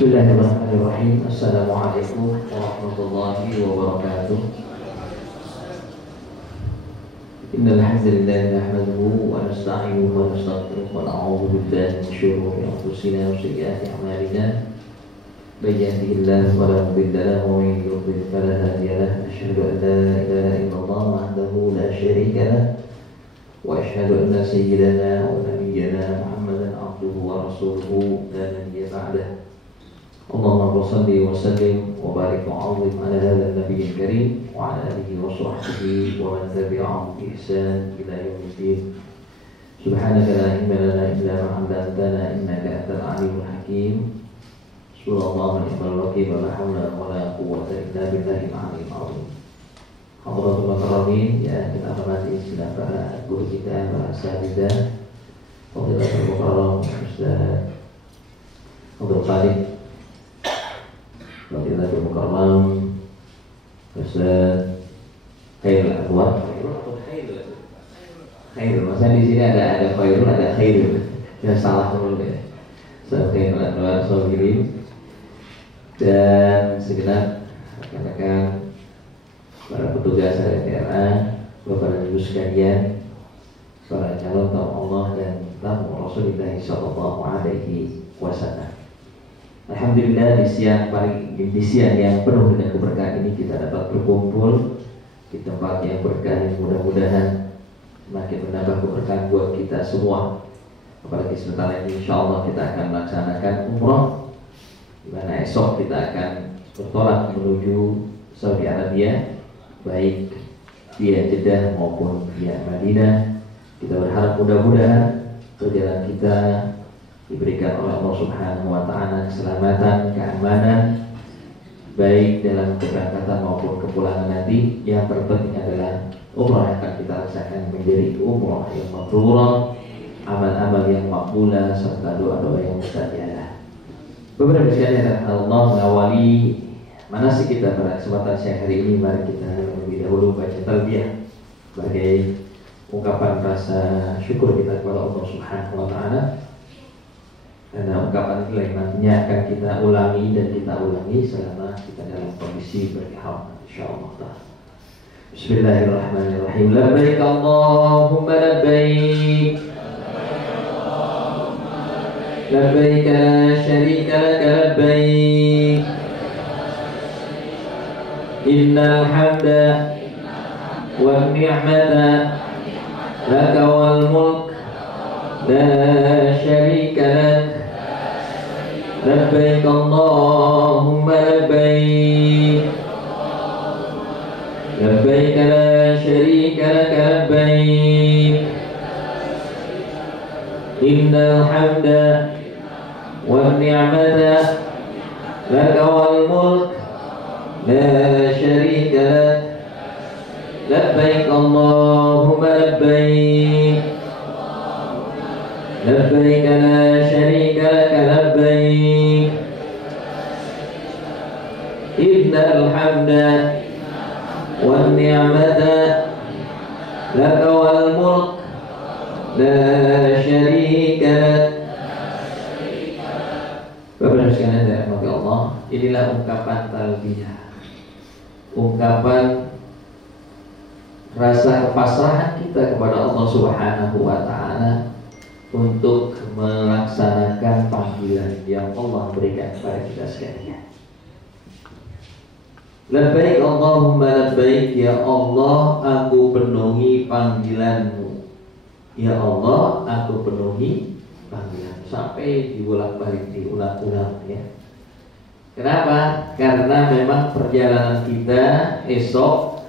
Bismillahirrahmanirrahim. Assalamualaikum warahmatullahi wabarakatuh. Innal hamdalillah nahmaduhu wa nasta'inuhu wa nastaghfiruh wa na'udzu billahi min shururi anfusina wa sayyiati a'malina. May yahdihillahu fala mudilla lahu wa may yudlil fala hadiya lahu. Asyhadu an la ilaha illallah wahdahu la syarika lahu wa asyhadu anna sayyidana wa nabiyyana Muhammadan abduhu wa rasuluhu la nabiyya ba'dahu. Allahumma shalli wa sallim wa barik wa 'azim ala hadzal nabiyil karim wa ala alihi wa sahbihi wa man tabi'ahum bi ihsan ila yaumiddin. Subhanaka la ilma lana illa ma 'allamtana innaka antal 'alimul hakim. Subhanallah wa ni'mal wakeel wa la haula wa la quwwata illa billahil 'aliyyil 'azim. Hadratul mukarramin, ya kita hormati sidang para guru kita, para asatidzah, Fadilatul Mukarram Ustaz Abdul Qadir, Fadilatul Mukarram Ustaz Khairul Anwar. Khairul, masa di sini ada Khairul, ada Khairul. Ya salah dulu deh. Ustaz Khairul Anwar Sohirin dan segenap rekan-rekan para petugas RTRA, Bapak dan Ibu sekalian, para calon tamu Allah dan tamu Rasulullah Sallallahu Alaihi Wasallam. Alhamdulillah di siang yang penuh dengan keberkahan ini kita dapat berkumpul di tempat yang berkah yang mudah-mudahan semakin menambah keberkahan buat kita semua. Apalagi sebentar lagi insya Allah kita akan melaksanakan umrah, di mana esok kita akan bertolak menuju Saudi Arabia, baik via Jeddah maupun via Madinah. Kita berharap mudah-mudahan perjalanan kita diberikan oleh Allah Subhanahu wa Ta'ala keselamatan, keamanan, baik dalam keberangkatan maupun kepulangan nanti. Yang terpenting adalah umrah yang akan kita rasakan menjadi umrah yang mabrurah, amal-amal yang makbulah, serta doa-doa yang mustajabah. Beberapa sekalian Allah mengawali manasik kita pada kesempatan siang hari ini. Mari kita lebih dahulu baca talbiyah sebagai ungkapan rasa syukur kita kepada Allah Subhanahu wa Ta'ala. Karena ungkapan itulah yang nantinya akan kita ulangi dan kita ulangi selama kita dalam kondisi berihram, insyaallah. Bismillahirrahmanirrahim. Labbaik Allahumma labbaik. Labbaik la syarika laka labbaik. Innal hamda wan ni'mata laka wal mulk la syarika lak. Labbaik Allahumma labbaik. Labbaik la syarika lak labbaik. Innal hamda wan ni'mata laka wal mulk la syarika lak. Labbaik Allahumma labbaik. Labbaik la syarika lak labbaik. Innal hamda wan ni'mata laka wal mulk la syarika lak. Bapak sekalian dirahmati Allah, inilah ungkapan talbiyah, ungkapan rasa kepasrahan kita kepada Allah Subhanahu wa Ta'ala untuk melaksanakan panggilan yang Allah berikan kepada kita sekalian. Labbaik Allahumma labbaik, ya Allah aku penuhi panggilanmu. Ya Allah aku penuhi panggilanmu. Sampai dibolak-balik, diulang-ulang ya. Kenapa? Karena memang perjalanan kita esok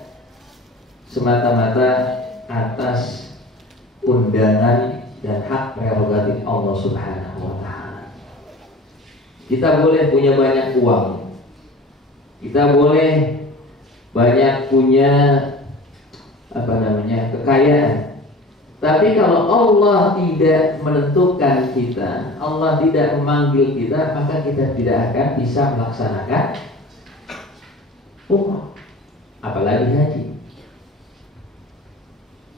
semata-mata atas undangan dan hak prerogatif Allah Subhanahu wa Ta'ala. Kita boleh punya banyak uang, kita boleh banyak punya kekayaan, tapi kalau Allah tidak menentukan kita, Allah tidak memanggil kita, maka kita tidak akan bisa melaksanakan umrah, apalagi haji.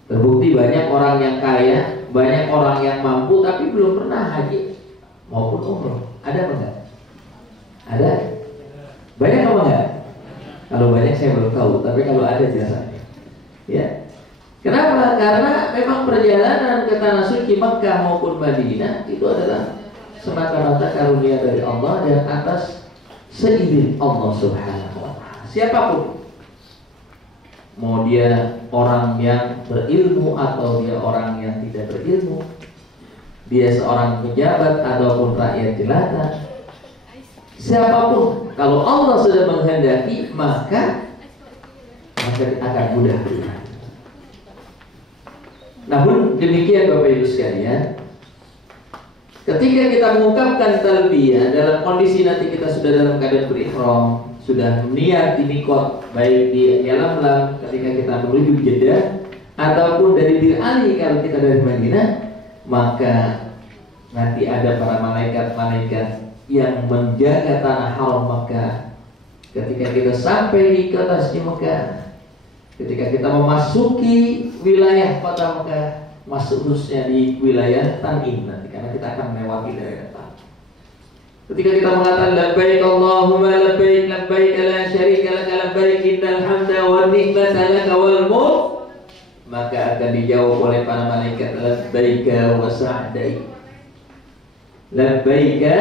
Terbukti banyak orang yang kaya, banyak orang yang mampu tapi belum pernah haji maupun umroh. Ada apa enggak? Ada? Banyak apa enggak? Kalau banyak saya belum tahu, tapi kalau ada biasanya. Ya. Kenapa? Karena memang perjalanan ke tanah suci Makkah maupun Madinah itu adalah semata-mata karunia dari Allah dan atas seizin Allah Subhanahu wa Ta'ala. Siapapun, mau dia orang yang berilmu atau dia orang yang tidak berilmu, dia seorang pejabat ataupun rakyat jelata, siapapun, kalau Allah sudah menghendaki maka akan mudah beriman. Namun demikian Bapak Ibu sekalian, ketika kita mengungkapkan talbiyah dalam kondisi nanti kita sudah dalam keadaan berihram, sudah niat di mikot, baik di Yalamlam ketika kita menuju Jeddah ataupun dari Bir Ali kalau kita dari Madinah, maka nanti ada para malaikat-malaikat yang menjaga tanah haram Makkah. Ketika kita sampai di kota suci Makkah, ketika kita memasuki wilayah kota Makkah, masuk khususnya di wilayah Tan'im nanti, karena kita akan melewati daerah Tan'im. Ketika kita mengatakan labbaik Allahumma labbaik labbaik la syarika lak labbaik innal hamda wan ni'mata lak wal mulk, maka akan dijawab oleh para malaikat labbaika wa sa'daik, labbaika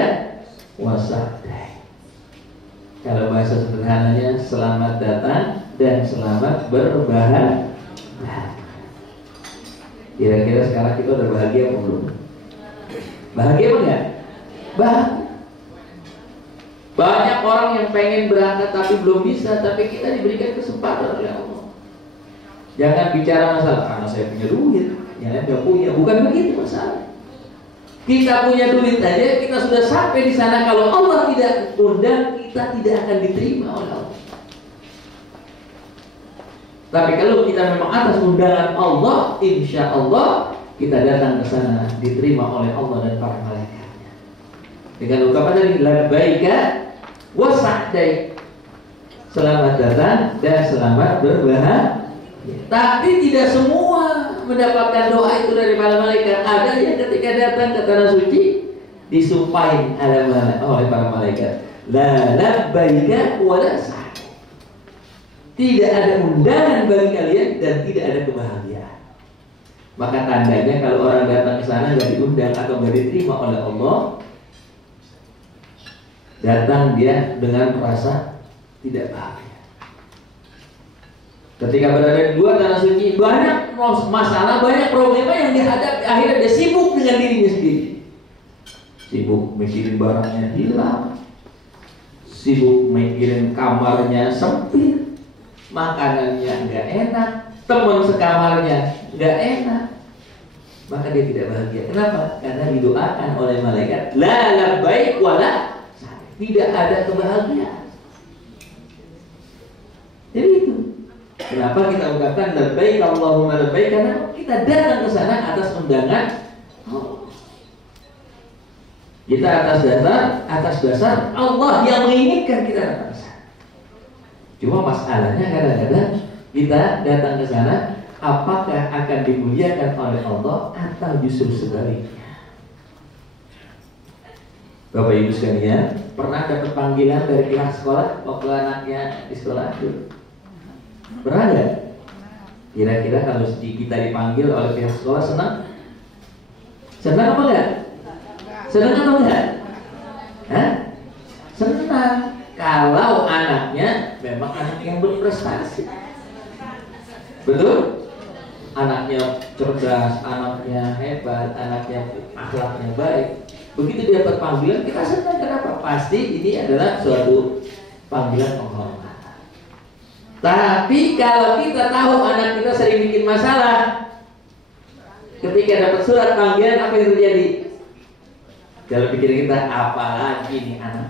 wa sa'daik. Kalau bahasa sederhananya, selamat datang dan selamat berbahagia. Kira-kira sekarang kita udah bahagia apa belum? Bahagia apa enggak? Bahagia. Banyak orang yang pengen berangkat tapi belum bisa, tapi kita diberikan kesempatan oleh Allah. Jangan bicara masalah karena saya punya duit, yang lain nggak punya. Bukan begitu masalah. Kita punya duit aja, kita sudah sampai di sana. Kalau Allah tidak undang, kita tidak akan diterima oleh Allah. Tapi kalau kita memang atas undangan Allah, insya Allah kita datang ke sana diterima oleh Allah dan para malaikatnya. Dengan ungkapan tadi labbaika wa sa'daik, selamat datang dan selamat berbahagia. Tapi tidak semua mendapatkan doa itu dari para malaikat. Ada yang ketika datang ke tanah suci disumpahin oleh para malaikat, la labbaika wa la sa'daik. Tidak ada undangan bagi kalian dan tidak ada kebahagiaan. Maka tandanya kalau orang datang ke sana nggak diundang atau nggak diterima oleh Allah, datang dia dengan merasa tidak bahagia. Ketika berada di luar tanah suci, banyak masalah, banyak problema yang dihadapi. Akhirnya dia sibuk dengan dirinya sendiri, sibuk mikirin barangnya hilang, sibuk mikirin kamarnya sempit, makanannya nggak enak, teman sekamarnya nggak enak, maka dia tidak bahagia. Kenapa? Karena didoakan oleh malaikat la labbaik wala, tidak ada kebahagiaan. Jadi itu kenapa kita ungkapkan labbaik Allahumma labbaik, karena kita datang ke sana atas undangan Allah. Kita atas dasar Allah yang menginginkan kita datang ke sana. Cuma masalahnya kadang-kadang kita datang ke sana, apakah akan dimuliakan oleh Allah atau justru sebaliknya? Bapak Ibu sekalian, pernah dapat panggilan dari pihak sekolah waktu anaknya di sekolah itu? Pernah nggak? Kira-kira kalau kita dipanggil oleh pihak sekolah senang? Senang apa enggak? Senang atau enggak? Hah? Senang. Kalau anaknya memang anak yang berprestasi, betul? Anaknya cerdas, anaknya hebat, anaknya akhlaknya baik. Begitu dia dapat panggilan, kita senang. Kenapa? Pasti ini adalah suatu panggilan penghormatan. Tapi kalau kita tahu anak kita sering bikin masalah, ketika dapat surat panggilan, apa yang terjadi? Dalam pikiran kita, apalagi nih anak?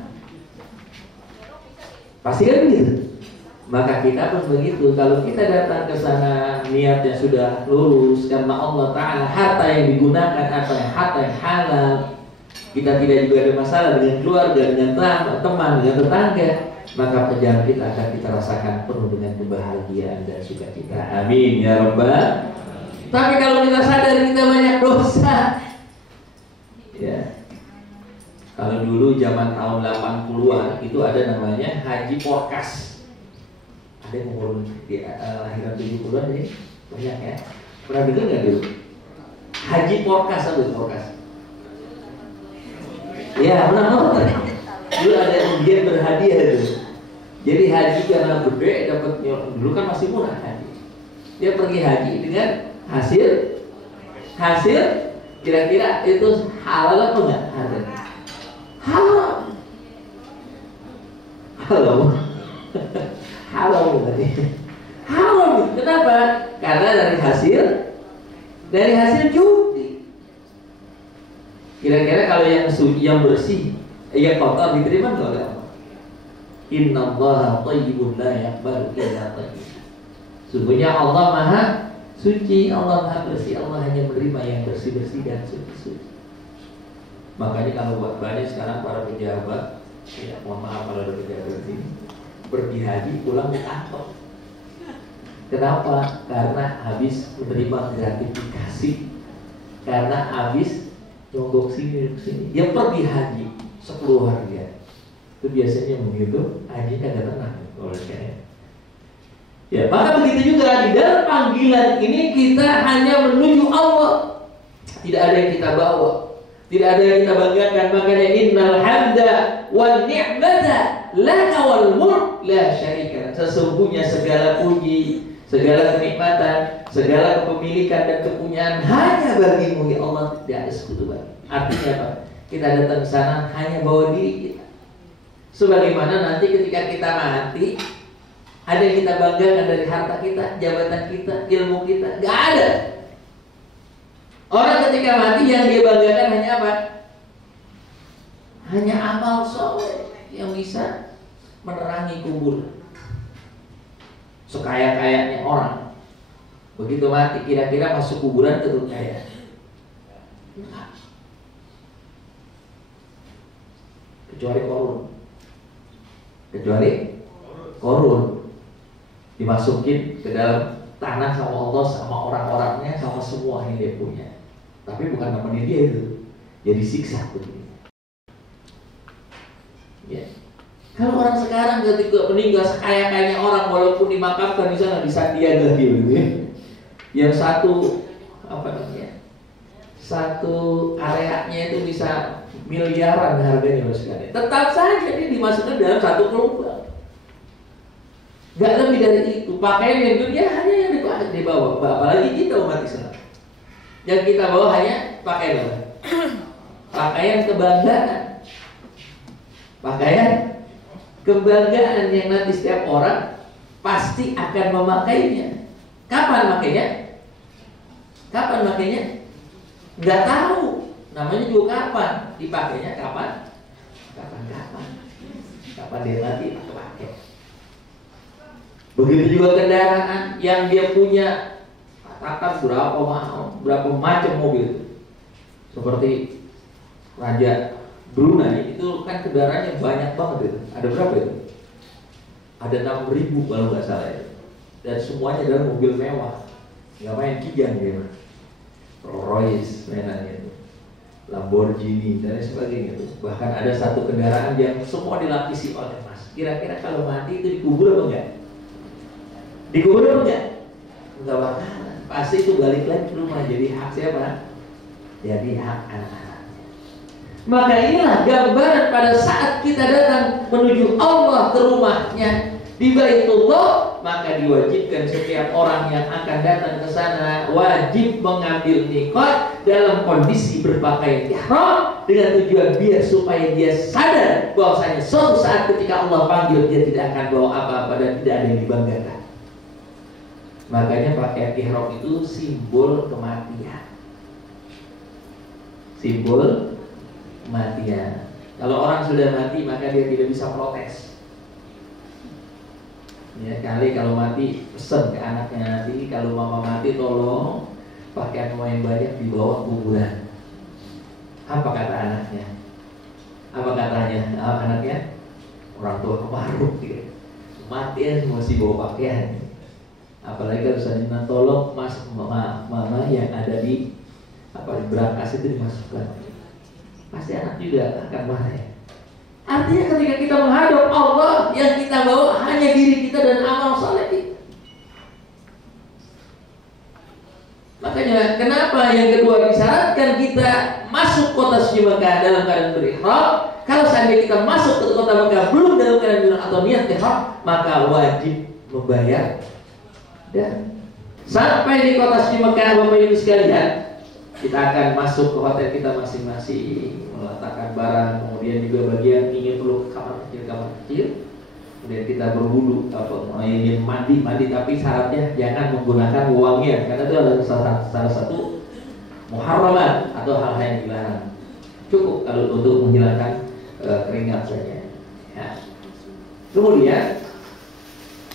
Pasti kan begitu. Maka kita pun begitu. Kalau kita datang ke sana niatnya sudah lurus karena Allah Ta'ala, harta yang digunakan harta yang halal, kita tidak juga ada masalah dengan keluarga, dengan teman, dengan tetangga, maka perjalanan kita akan kita rasakan penuh dengan kebahagiaan dan sukacita. Amin ya Rabbal. Tapi kalau kita sadar kita banyak dosa, ya, Kalau dulu zaman tahun 80-an itu ada namanya haji porkas. Ada yang umur lahiran 70-an ini banyak ya. Pernah dengar nggak dulu? Haji porkas, apa itu porkas? Ya, pernah nonton. Dulu ada ujian berhadiah itu. Jadi haji karena gede dapat, dulu kan masih murah haji. Dia pergi haji dengan hasil kira-kira itu halal apa enggak? Halal. Halal berarti. Halal. Kenapa? Karena dari hasil judi. Kira-kira kalau yang suci, yang bersih, yang kotor diterima enggak oleh Allah? Innallaha thayyibun la yaqbalu illa thayyiban. Sungguhnya Allah Maha suci, Allah Maha bersih, Allah hanya menerima yang bersih-bersih dan suci-suci. Makanya kalau buat banyak sekarang para pejabat, ya mohon maaf kalau ada pejabat ini pergi haji pulang di kantor. Kenapa? Karena habis menerima gratifikasi, karena habis nyogok sini. Dia pergi haji 10 hari ya. Itu biasanya begitu, haji kagak tenang kalau saya. Ya, maka begitu juga di dalam panggilan ini kita hanya menuju Allah. Tidak ada yang kita bawa, tidak ada yang kita banggakan. Makanya innal hamda wan ni'mata laka wal mulk la syarika. Sesungguhnya segala puji, segala kenikmatan, segala kepemilikan dan kepunyaan hanya bagimu ya Allah, tidak ada sekutu bagi. Artinya apa? Kita datang ke sana hanya bawa diri kita. Sebagaimana nanti ketika kita mati, ada yang kita banggakan dari harta kita, jabatan kita, ilmu kita? Gak ada. Orang ketika mati yang dia banggakan hanya apa? Hanya amal soleh yang bisa menerangi kubur. Sekaya-kayanya orang, begitu mati kira-kira masuk kuburan tetap kaya? Kecuali korun dimasukin ke dalam tanah sama Allah, sama orang-orangnya, sama semua yang dia punya. Tapi bukan namanya dia itu, jadi siksa begini. Ya. Kalau orang sekarang ketika meninggal sekaya-kayanya orang, walaupun dimakamkan di sana di Sandiaga gitu ya, yang satu satu areanya itu bisa miliaran harganya sekali, tetap saja dia dimasukkan dalam satu kelompok. Gak lebih dari itu. Pakaian yang dunia hanya yang dibawa. Apalagi kita umat Islam, yang kita bawa hanya pakaian apa? Pakaian kebanggaan. Pakaian kebanggaan yang nanti setiap orang pasti akan memakainya. Kapan makainya? Gak tahu. Namanya juga kapan dipakainya, kapan dia mati pakai. Begitu juga kendaraan yang dia punya, katakan berapa macam mobil. Seperti Raja Brunei itu kan kendaraannya banyak banget itu. Ada berapa itu? Ada 6.000 kalau nggak salah itu. Dan semuanya adalah mobil mewah. Nggak main kijang dia, Rolls Royce mainannya itu, Lamborghini dan sebagainya itu. Bahkan ada satu kendaraan yang semua dilapisi oleh emas. Kira-kira kalau mati itu dikubur apa enggak? Dikubur apa enggak? Enggak bakalan. Pasti itu balik lagi ke rumah jadi hak siapa? Jadi hak anak-anaknya. Maka inilah gambaran pada saat kita datang menuju Allah ke rumahnya di Baitullah, maka diwajibkan setiap orang yang akan datang ke sana wajib mengambil miqat dalam kondisi berpakaian ihram dengan tujuan biar supaya dia sadar bahwasanya suatu saat ketika Allah panggil dia tidak akan bawa apa-apa dan tidak ada yang dibanggakan. Makanya pakaian ihram itu simbol kematian. Simbol kematian. Kalau orang sudah mati maka dia tidak bisa protes. Ya, kali kalau mati pesen ke anaknya nanti kalau mama mati tolong pakaian mama yang banyak dibawa kuburan. Apa kata anaknya? Apa katanya anaknya? Orang tua kemaruk gitu. Mati ya masih bawa pakaian. Apalagi kalau misalnya tolong mama yang ada di berangkas itu dimasukkan. pasti anak juga akan marah. Artinya ketika kita menghadap Allah, yang kita bawa hanya diri kita dan amal saleh kita. Makanya kenapa yang kedua disyaratkan kita masuk kota suci Mekah dalam keadaan berihram. Kalau seandainya kita masuk ke kota Mekah belum dalam keadaan berihram atau niat ihram, maka wajib membayar. Dan sampai di kota suci Mekah, Bapak Ibu sekalian, kita akan masuk ke hotel kita masing-masing, meletakkan barang, kemudian juga bagian ingin perlu ke kamar kecil, kemudian kita berwudu atau ingin mandi, tapi syaratnya jangan menggunakan uangnya, karena itu adalah salah satu muharramat atau hal yang dilarang. Cukup kalau untuk menghilangkan keringat saja. Ya. Kemudian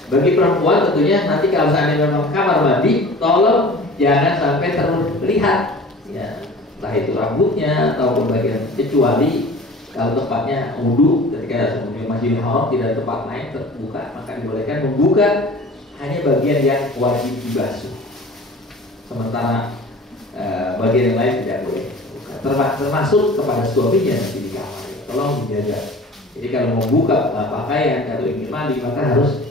bagi perempuan tentunya nanti kalau seandainya memang kamar mandi, tolong jangan sampai terlihat. Ya, entah itu rambutnya ataupun bagian, kecuali kalau tempatnya wudhu ketika ada Masjidil Haram tidak tempat lain terbuka, maka dibolehkan membuka hanya bagian yang wajib dibasuh, sementara bagian yang lain tidak boleh buka. Termasuk kepada suaminya nanti di kamar, tolong dijaga. Jadi kalau mau buka pakaian atau ingin mandi maka harus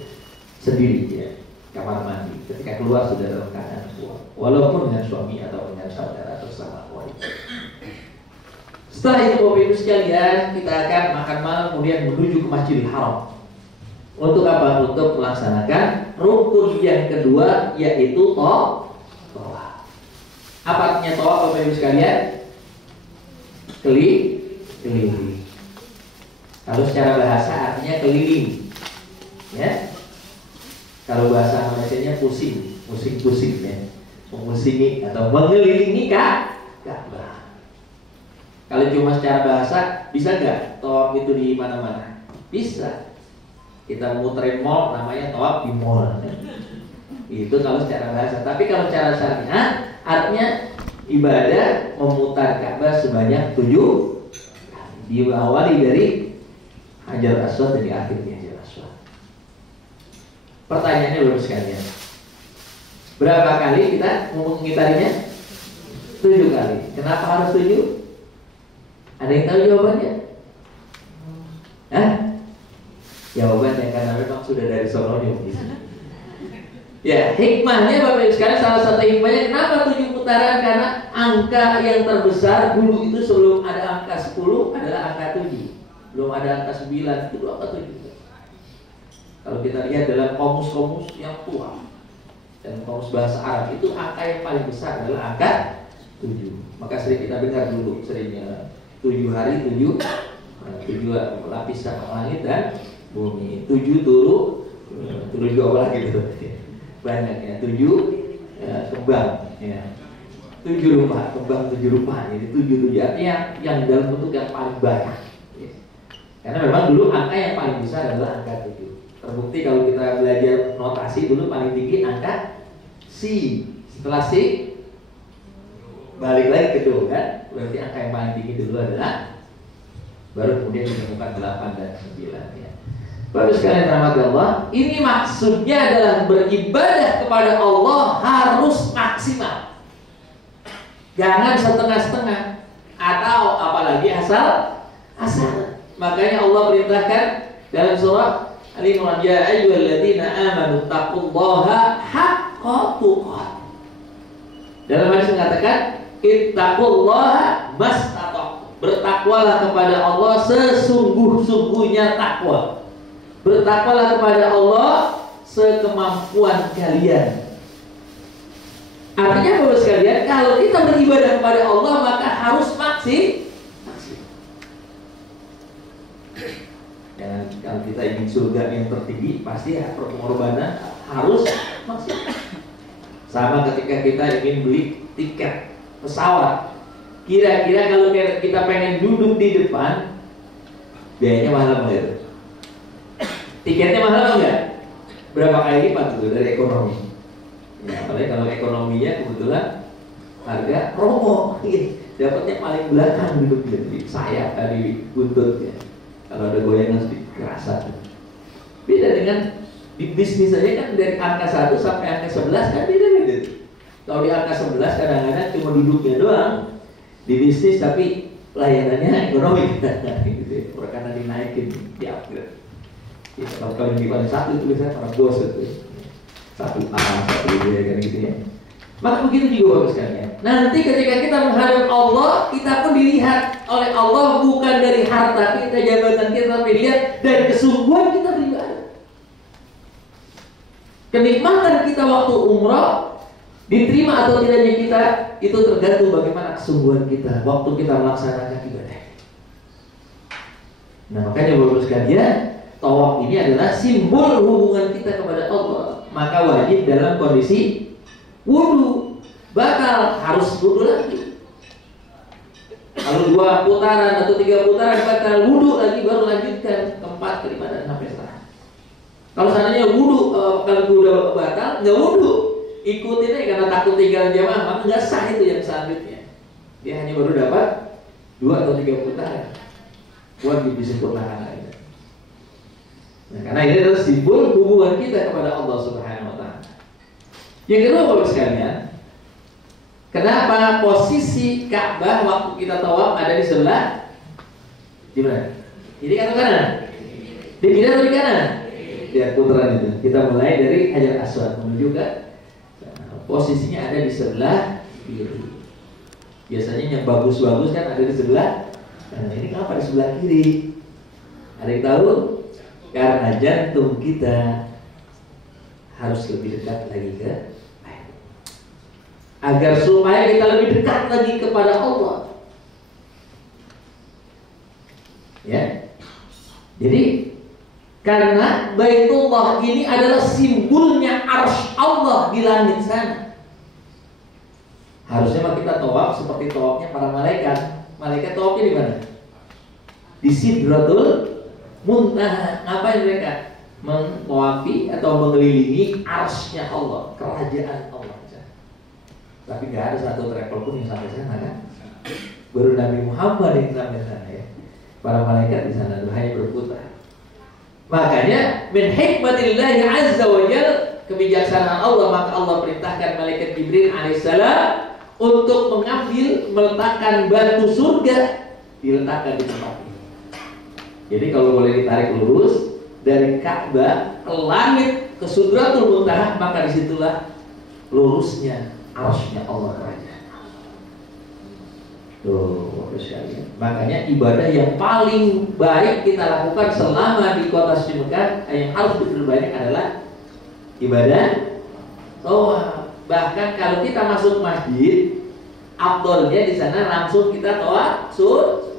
sendiri ya, kamar mandi. Ketika keluar sudah dalam keadaan kuat, walaupun dengan suami atau dengan saudara atau sahabat wanita. Setelah itu Bapak Ibu sekalian, kita akan makan malam kemudian menuju ke Masjidil Haram. Untuk apa? Untuk melaksanakan rukun yang kedua, yaitu tawaf. Apa artinya tawaf Bapak Ibu sekalian? Keliling. Kalau secara bahasa artinya keliling. Ya. Kalau bahasa Malaysianya pusing ya, memusingi atau mengelilingi Ka'bah. Kalau cuma secara bahasa, bisa nggak tawaf itu di mana-mana? Bisa. Kita muterin mall, namanya tawaf di mall. Itu kalau secara bahasa. Tapi kalau secara syariat, artinya ibadah memutar Ka'bah sebanyak 7 kali. Diawali dari Hajar Aswad dan di akhirnya Hajar Aswad. Pertanyaannya Bapak sekalian, berapa kali kita mengitarinya? 7 kali. Kenapa harus 7? Ada yang tahu jawabannya? Hah? Jawabannya karena memang sudah dari sononya begitu. Ya, hikmahnya Bapak Ibu sekalian, salah satu hikmahnya kenapa 7 putaran, karena angka yang terbesar dulu itu sebelum ada angka 10 adalah angka 7. Belum ada angka 9, itu angka 7. Kalau kita lihat dalam komus-komus yang tua dan komus bahasa Arab, itu angka yang paling besar adalah angka 7. Maka sering kita dengar dulu, seringnya 7 hari 7 lapisan langit dan bumi, 7 turun juga gitu. Banyak ya, 7 kembang ya. 7 rupa, kembang 7 rupa. Jadi 7 artinya yang dalam bentuk yang paling banyak ya. Karena memang dulu angka yang paling besar adalah angka 7. Terbukti kalau kita belajar notasi dulu paling tinggi angka Si. Setelah Si balik lagi ke 2 kan. Berarti angka yang paling tinggi dulu adalah, baru kemudian ditemukan 8 dan 9 ya. Bapak sekalian rahmati Allah, ini maksudnya adalah beribadah kepada Allah harus maksimal. Jangan setengah-setengah atau apalagi asal. Makanya Allah perintahkan dalam surah Al-Imran, ya ayyuhalladzina amanu taqullaha haqqa tuqatih. Dalam hadis mengatakan, ittaqullaha mastata'tum. Bertakwalah kepada Allah sesungguh-sungguhnya takwa. Bertakwalah kepada Allah sekemampuan kalian. Artinya Bapak sekalian, kalau kita beribadah kepada Allah maka harus maksimal. Dan kalau kita ingin surga yang tertinggi, pasti pengorbanan harus maksimal. Sama ketika kita ingin beli tiket pesawat, kira-kira kalau kita pengen duduk di depan, biayanya mahal nggak? Tiketnya mahal nggak? Berapa kali lipat itu dari ekonomi? Ya, apalagi kalau ekonominya kebetulan harga promo, dapatnya paling belakang duduk di sayap di buntut ya. Kalau ada goyangan sedikit kerasa. Beda dengan di bisnis saja kan, dari angka 1 sampai angka 11 kan beda-beda. Kalau di angka 11 kadang-kadang cuma duduknya doang di bisnis, tapi layanannya ekonomi gitu ya. Karena dinaikin, di-upgrade. Ya, kalau yang di paling satu itu biasanya para bos itu. Satu A, satu B kan gitu ya. Maka begitu juga Bapak sekalian. Nanti ketika kita menghadap Allah, kita pun dilihat oleh Allah bukan dari harta kita, jabatan kita, tapi dilihat dari kesungguhan kita beribadah. Kenikmatan kita waktu umrah diterima atau tidaknya kita itu tergantung bagaimana kesungguhan kita waktu kita melaksanakan ibadah. Nah makanya Bapak sekalian, tawaf ini adalah simbol hubungan kita kepada Allah. Maka wajib dalam kondisi wudu, batal harus wudu lagi. Kalau 2 putaran atau 3 putaran batal, wudu lagi baru lanjutkan ke 4, ke 5 dan sampai setelah. Kalau seandainya wudu, kalau udah batal nggak wudu, ikutin aja karena takut tinggal jamaah, maka nggak sah itu yang selanjutnya. Dia hanya baru dapat 2 atau 3 putaran, wajib disempurnakan lagi. Nah, karena ini adalah simbol hubungan kita kepada Allah Subhanahu wa Ta'ala. Yang kedua Bapak sekalian, kenapa posisi Ka'bah waktu kita tawaf ada di sebelah di mana? Kiri atau kanan? Di kiri atau di kanan? Lihat putaran itu. Kita mulai dari Hajar Aswad menuju ke posisinya ada di sebelah kiri. Biasanya yang bagus-bagus kan ada di sebelah. Nah, ini kenapa di sebelah kiri? Ada yang tahu? Karena jantung kita harus lebih dekat lagi ke air, agar supaya kita lebih dekat lagi kepada Allah. Ya, jadi karena Baitullah ini adalah simbolnya arsy Allah di langit sana. Harusnya kita tawaf seperti tawafnya para malaikat. Malaikat tawafnya di mana? Di Sidratul Muntaha. Ngapain mereka? Mentawafi atau mengelilingi arsy-nya Allah, kerajaan Allah. Tapi gak ada satu travel pun yang sampai sana kan? Baru Nabi Muhammad yang sampai sana ya. Para malaikat di sana tuh hanya berputar. Makanya min hikmatillahi azza wa jalla, kebijaksanaan Allah, maka Allah perintahkan malaikat Jibril alaihissalam untuk mengambil, meletakkan batu surga, diletakkan di tempat ini. Jadi kalau boleh ditarik lurus dari Ka'bah ke langit ke Sidratul Muntaha, maka disitulah lurusnya arsy-nya Allah kerajaan. Tuh, makanya ibadah yang paling baik kita lakukan selama di kota suci Mekah yang harus betul banyak adalah ibadah tawaf. Bahkan kalau kita masuk masjid, afdolnya di sana langsung kita tawaf sunat.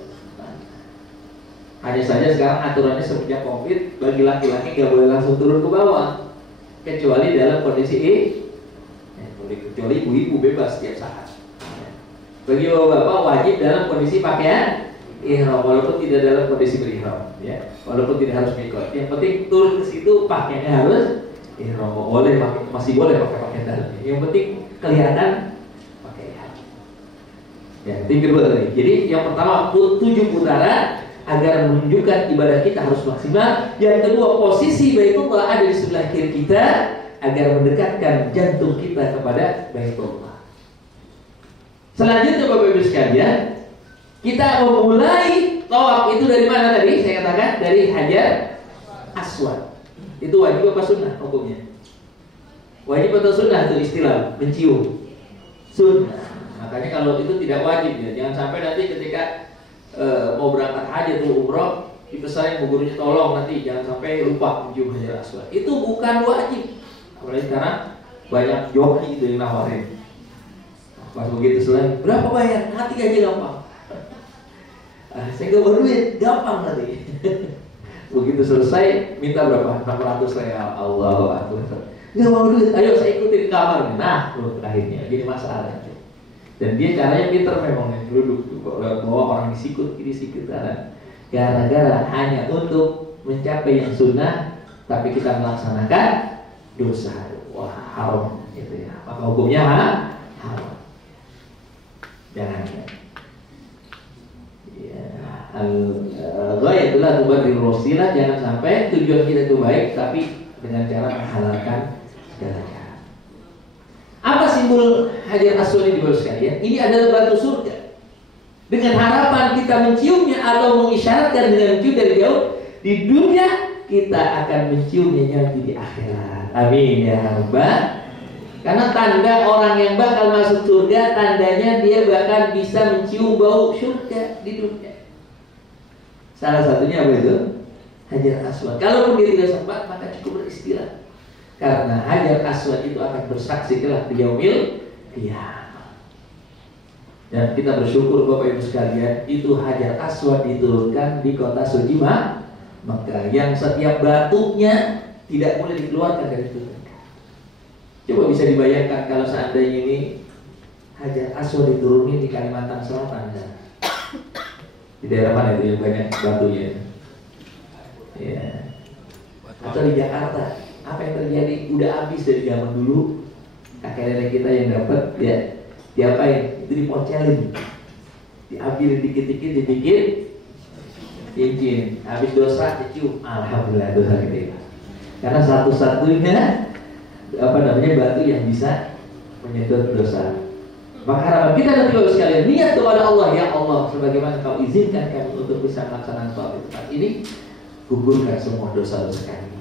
Hanya saja sekarang aturannya semenjak Covid, bagi laki-laki nggak boleh langsung turun ke bawah, kecuali dalam kondisi kecuali ibu-ibu bebas setiap saat. Bagi bapak-bapak wajib dalam kondisi pakaian ihram, walaupun tidak dalam kondisi berihram, ya, walaupun tidak harus mikot. Yang penting turun ke situ pakaiannya harus ihram, boleh masih boleh pakai pakaian dalam. Yang penting kelihatan pakai ihram. Ya, yang kedua tadi. Jadi yang pertama 7 putaran agar menunjukkan ibadah kita harus maksimal. Yang kedua, posisi Baitullah ada di sebelah kiri kita agar mendekatkan jantung kita kepada Baitullah. Selanjutnya Bapak Ibu sekalian, kita memulai tawaf itu dari mana tadi? Saya katakan dari Hajar Aswad. Itu wajib apa sunnah hukumnya? Wajib atau sunnah itu istilah mencium? Sunnah. Makanya kalau itu tidak wajib ya, jangan sampai nanti ketika mau berangkat haji atau umroh dipesanin bu gurunya, tolong nanti jangan sampai lupa mencium Hajar Aswad. Itu bukan wajib. Apalagi sekarang banyak joki itu yang nawarin. Pas begitu selesai, berapa bayar? Nanti aja gampang. Saya nggak bawa duit, gampang nanti. Begitu selesai, minta berapa? 600 real. Allahu Akbar. Nggak mau duit, ayo saya ikutin kamar. Nah, akhirnya jadi masalah. Dan dia caranya pinter memang, duduk bawa orang disikut, kiri sikut kanan. Gara-gara hanya untuk mencapai yang sunnah, tapi kita melaksanakan dosa. Wah, haram itu ya. Maka hukumnya haram. Jangan. Ya, al-ghayatulah tubarrir wasilah, jangan sampai tujuan kita itu baik tapi dengan cara menghalalkan segala cara. Apa simbol Hajar Aswad ini Bapak sekalian? Ini adalah batu surga. dengan harapan kita menciumnya atau mengisyaratkan dengan mencium dari jauh. Di dunia kita akan menciumnya nanti di akhirat. Amin ya rabbal. Karena tanda orang yang bakal masuk surga, tandanya dia bakal bisa mencium bau surga di dunia. Salah satunya apa itu? Hajar Aswad. Kalaupun dia tidak sempat, maka cukup beristirahat. Karena Hajar Aswad itu akan bersaksi kelak di yaumil qiyamah. Dan kita bersyukur Bapak Ibu sekalian, itu Hajar Aswad diturunkan di kota suci Makkah, yang setiap batunya tidak boleh dikeluarkan dari itu. Coba bisa dibayangkan kalau seandainya ini Hajar Aswad diturunin di Kalimantan Selatan, ya. Di daerah mana itu yang banyak batunya? Ya. Atau di Jakarta, apa yang terjadi? Udah habis dari zaman dulu, kakek nenek kita yang dapat, ya diapain? Itu diponcelin, diambil dikit-dikit, dibikin cincin. Habis dosa dicium, alhamdulillah dosa gede. Karena satu-satunya batu yang bisa menyedot dosa. Maka harapan kita nanti Bapak sekalian, niat kepada Allah, ya Allah, sebagaimana Kau izinkan kami untuk bisa melaksanakan sholat di tempat ini, gugurkan semua dosa-dosa kami,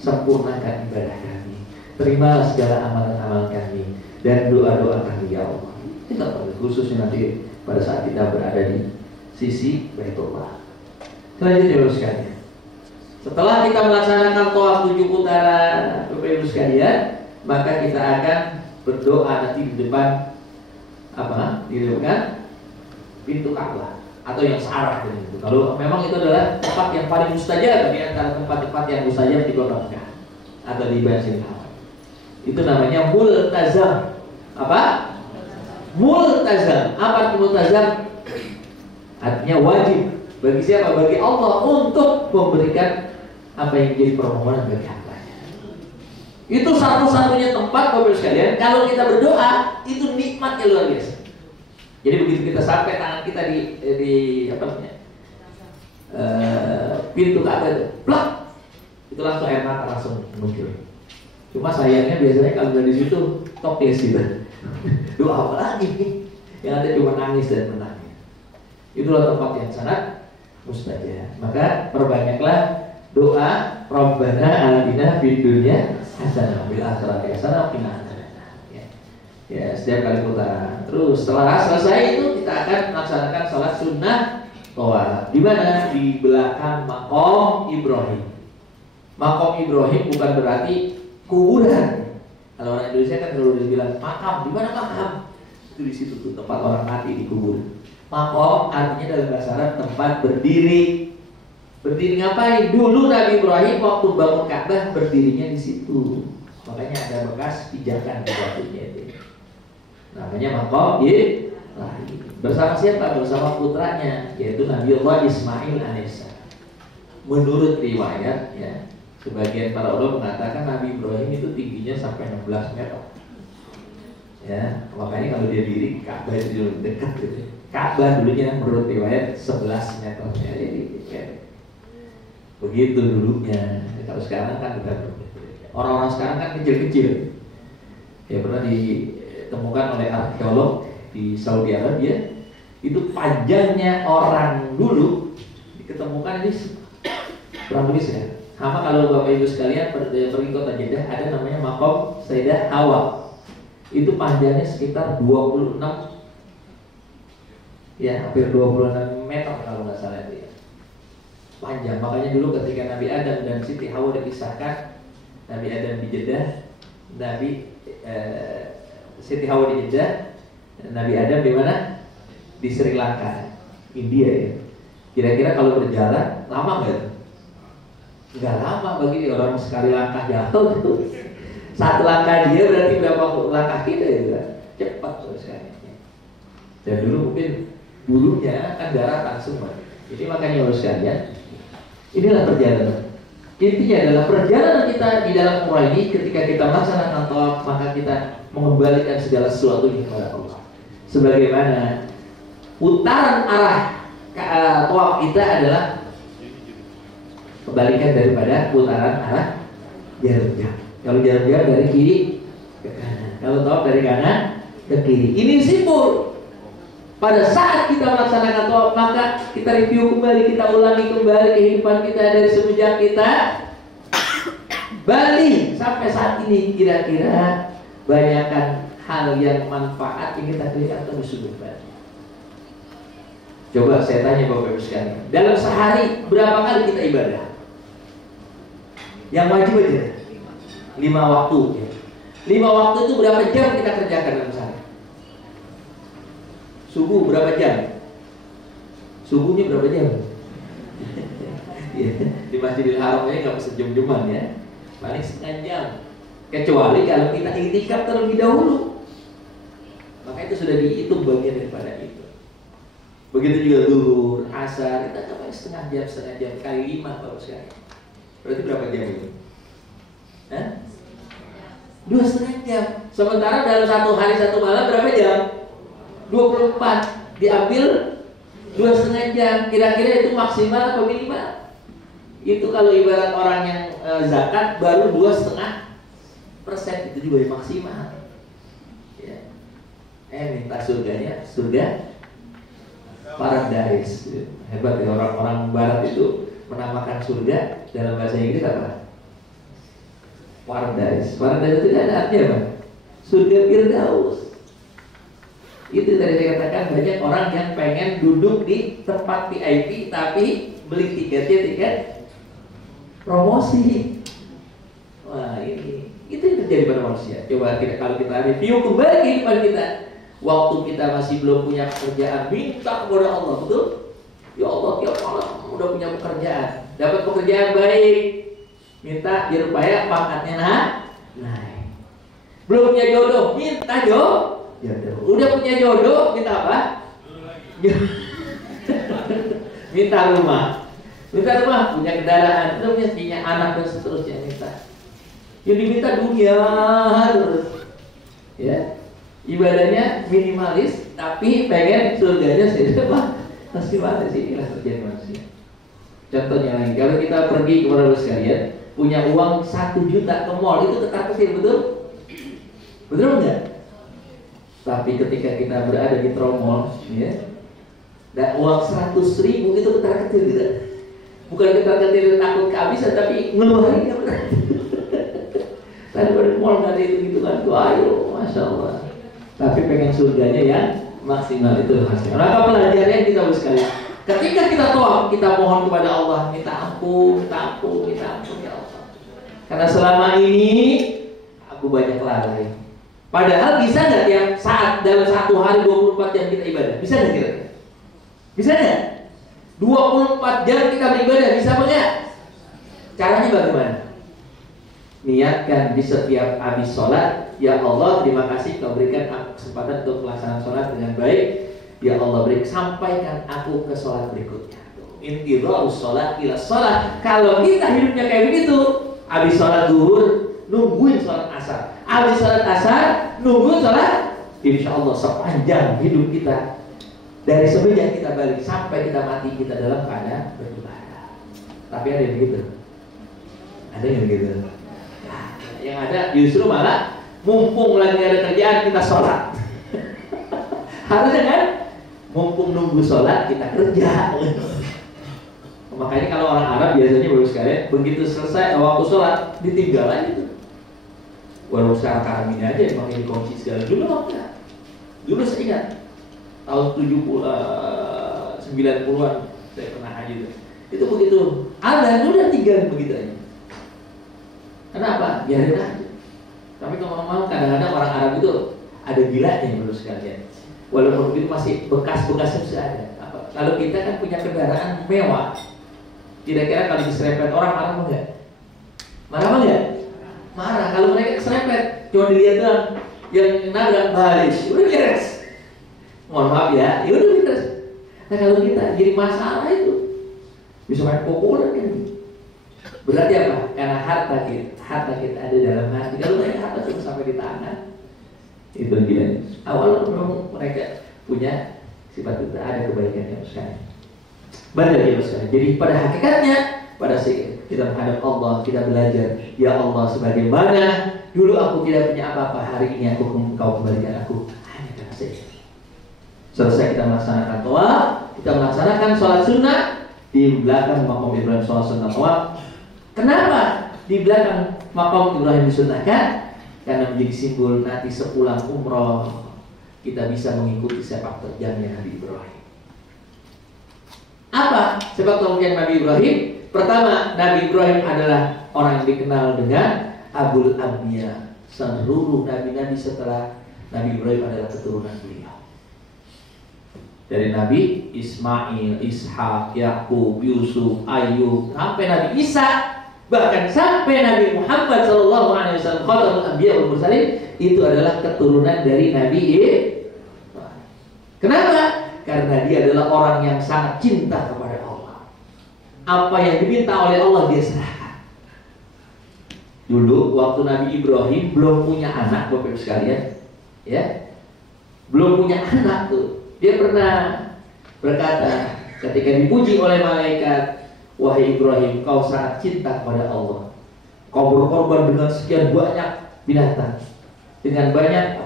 sempurnakan ibadah kami, terimalah segala amalan-amalan kami dan doa-doa kami, ya Allah. Kita khususnya nanti pada saat kita berada di sisi Baitullah. Selanjutnya Bapak sekalian, setelah kita melaksanakan tawaf 7 putaran Bapak Ibu sekalian, maka kita akan berdoa nanti di depan di depan pintu Ka'bah atau yang searah dengan itu. Kalau memang itu adalah tempat yang paling mustajab di antara tempat-tempat yang mustajab di kota Mekah atau di Masjidil Haram. Itu namanya multazam. Apa? Multazam. Apa itu multazam? Artinya wajib. Bagi siapa? Bagi Allah untuk memberikan apa yang menjadi permohonan bagi hambanya. Itu satu-satunya tempat Bapak sekalian, kalau kita berdoa itu nikmatnya luar biasa. Jadi begitu kita sampai tangan kita di pintu Ka'bah itu, plak, itu langsung air mata langsung muncul. Cuma sayangnya biasanya kalau dari situ tokles gitu. Doa apa lagi? Yang ada cuma nangis dan menangis. Itulah tempat yang sangat mustajab. Maka perbanyaklah doa Rabbana atina fid dunya hasanah fil akhirati hasanah wa qina adzabannar. Ya, setiap kali putaran. Terus setelah selesai itu kita akan melaksanakan sholat sunnah tawaf. Di mana? Di belakang Maqam Ibrahim. Maqam Ibrahim bukan berarti kuburan. Kalau orang Indonesia kan kalau dibilang makam, di mana makam? Itu di situ tuh tempat orang mati dikubur. Maqam artinya dalam bahasa Arab tempat berdiri. Berdiri ngapain? Dulu Nabi Ibrahim waktu bangun Ka'bah berdirinya di situ. Makanya ada bekas pijakan di batunya itu. Namanya Maqam Ibrahim. Bersama siapa? Bersama putranya, yaitu Nabi Allah Ismail alaihissalam. Menurut riwayat, ya, sebagian para ulama mengatakan Nabi Ibrahim itu tingginya sampai 16 meter. Ya, makanya kalau dia diri Ka'bah itu dekat gitu. Ka'bah dulunya menurut riwayat 11 meter. Ya, jadi ya, begitu dulunya. Kalau sekarang kan udah orang-orang sekarang kan kecil-kecil. Ya pernah ditemukan oleh arkeolog di Saudi Arabia, itu panjangnya orang dulu diketemukan di kurang lebih ya. Sama kalau Bapak Ibu sekalian pergi kota Jeddah, ada namanya Maqam Sayyidah Hawa. Itu panjangnya sekitar 26, ya hampir 26 meter kalau nggak salah itu ya. Panjang. Makanya dulu ketika Nabi Adam dan Siti Hawa dipisahkan, Nabi Adam di Jeddah, Siti Hawa di Jeddah, Nabi Adam di mana? Di Sri Lanka, India ya. Kira-kira kalau berjalan lama nggak? Nggak lama bagi orang sekali langkah jauh tuh. Satu langkah dia berarti berapa langkah kita ya? Cepat terus kan. Dan dulu mungkin dulunya kan daratan semua. Jadi makanya harus sekalian, inilah perjalanan. Intinya adalah perjalanan kita di dalam umrah ini, ketika kita melaksanakan tawaf, maka kita mengembalikan segala sesuatu kepada Allah. Sebagaimana putaran arah tawaf kita adalah kebalikan daripada putaran arah jarum jam. Kalau jarum jam dari kiri ke kanan, kalau tawaf dari kanan ke kiri. Ini simbol Pada saat kita melaksanakan tawaf, maka kita review kembali, kita ulangi kembali kehidupan kita dari semenjak kita balik sampai saat ini. Kira-kira banyakkan hal yang manfaat yang kita kelihatan atau disebutkan. Coba saya tanya Bapak Ibu sekalian, dalam sehari berapa kali kita ibadah? Yang wajib aja 5 waktu ya. 5 waktu itu berapa jam kita kerjakan dalam sehari? Subuh berapa jam? Subuhnya berapa jam? Ya, di Masjidil Haram aja nggak bisa jam-jaman ya, paling setengah jam. Kecuali kalau kita iktikaf terlebih dahulu, maka itu sudah dihitung bagian daripada itu. Begitu juga zuhur, asar, kita paling setengah jam kali 5 Bapak sekalian. Berarti berapa jam itu? 2,5 jam. Sementara dalam satu hari satu malam berapa jam? 24. Diambil 2,5 jam. Kira-kira itu maksimal atau minimal? Itu kalau ibarat orang yang zakat baru 2,5%, itu juga yang maksimal. Ya. Minta surganya, surga paradise. Hebat ya, orang-orang barat itu menamakan surga dalam bahasa Inggris apa? Paradise. Paradise itu ada artinya apa? Surga Firdaus. Itu tadi saya katakan, banyak orang yang pengen duduk di tempat VIP tapi beli tiketnya tiket promosi. Wah, ini itu yang terjadi pada manusia. Coba kalau kita review kembali kehidupan kita, waktu kita masih belum punya pekerjaan, minta kepada Allah, betul? Ya Allah, tiap malam udah punya pekerjaan, dapat pekerjaan baik, minta biar supaya pangkatnya naik. Belum punya jodoh, minta jodoh. Udah punya jodoh, minta apa? Minta rumah. Minta rumah, punya kendaraan, terus punya anak dan seterusnya minta. Yang diminta dunia terus. Ya. Ibadahnya minimalis, tapi pengen surganya sih. Pasti mana sih, inilah terjadi manusia. Contohnya lagi, kalau kita pergi kepada sekalian, punya uang 1 juta ke mall, itu tetap kecil, betul? Betul enggak? Tapi ketika kita berada di tromol, ya, dan uang 100.000 itu tetap kecil, gitu. Bukan kita kecil takut kehabisan, tapi ngeluarin ya benar. Tadi pada mall nggak ada itu kan, tuh ayo, masya Allah. Tapi pengen surganya yang maksimal, itu hasil. Maka pelajarannya kita harus sekali. Ketika kita tawaf, kita mohon kepada Allah, minta ampun ya Allah. Karena selama ini aku banyak lalai. Padahal bisa nggak tiap saat dalam satu hari 24 jam kita ibadah? Bisa nggak kira-kira? Bisa nggak? 24 jam kita beribadah, bisa apa nggak? Caranya bagaimana? Niatkan di setiap habis sholat, ya Allah, terima kasih kau berikan aku kesempatan untuk melaksanakan sholat dengan baik. Ya Allah, sampaikan aku ke sholat berikutnya. Intidharus sholat ila sholat. Kalau kita hidupnya kayak begitu, habis sholat zuhur nungguin sholat asar, habis sholat asar nungguin sholat, insya Allah sepanjang hidup kita, dari semenjak kita balik sampai kita mati, kita dalam keadaan beribadah. Tapi ada yang begitu? Ada yang begitu? Yang ada justru malah mumpung lagi ada kerjaan kita sholat. Harusnya kan mumpung nunggu sholat kita kerja. Makanya kalau orang Arab biasanya baru sekalian begitu selesai waktu sholat ditinggal aja tuh. Walau sekarang ini aja makanya dikunci segala. Dulu enggak. Dulu saya ingat tahun 90-an saya pernah haji tuh. Itu begitu ada udah tinggal begitu aja. Kenapa? Biarin aja. Tapi ngomong-ngomong kadang-kadang orang Arab itu ada gilanya menurut sekalian. Walaupun begitu masih bekas-bekasnya masih ada. Kalau kita kan punya kendaraan mewah, kira-kira kalau diserempet orang marah enggak? Marah enggak? Marah. Kalau mereka serempet, cuma dilihat doang, yang nabrak balik, udah beres. Mohon maaf ya, ya udah beres. Nah kalau kita jadi masalah itu, bisa main populer kan? Berarti apa? Karena harta kita ada dalam hati. Kalau mereka harta cuma sampai di tangan, itu gila. Awal memang mereka punya sifat itu, ada kebaikannya sekali. Banyak ya sekali. Jadi pada hakikatnya, pada kita menghadap Allah, kita belajar, ya Allah, sebagaimana dulu aku tidak punya apa-apa, hari ini engkau kembalikan aku hanya karena saya. Selesai kita melaksanakan tawaf, kita melaksanakan sholat sunnah di belakang makam Ibrahim, sholat sunnah tawaf. Kenapa di belakang makam Ibrahim disunnahkan? Karena menjadi simbol nanti sepulang umroh kita bisa mengikuti sepak terjangnya Nabi Ibrahim. Apa sepak terjang Nabi Ibrahim? Pertama, Nabi Ibrahim adalah orang yang dikenal dengan Abul Anbiya. Seluruh nabi-nabi setelah Nabi Ibrahim adalah keturunan beliau. Dari Nabi Ismail, Ishak, Yakub, Yusuf, Ayub, sampai Nabi Isa, bahkan sampai Nabi Muhammad SAW, Khatamul Anbiya wal Mursalin, itu adalah keturunan dari Nabi Ibrahim. Kenapa? Karena dia adalah orang yang sangat cinta kepada Allah. Apa yang diminta oleh Allah dia serahkan. Dulu waktu Nabi Ibrahim belum punya anak, Bapak Ibu sekalian, ya, belum punya anak tuh. Dia pernah berkata ketika dipuji oleh malaikat, wahai Ibrahim, kau sangat cinta kepada Allah. Kau berkorban dengan sekian banyak binatang, dengan banyak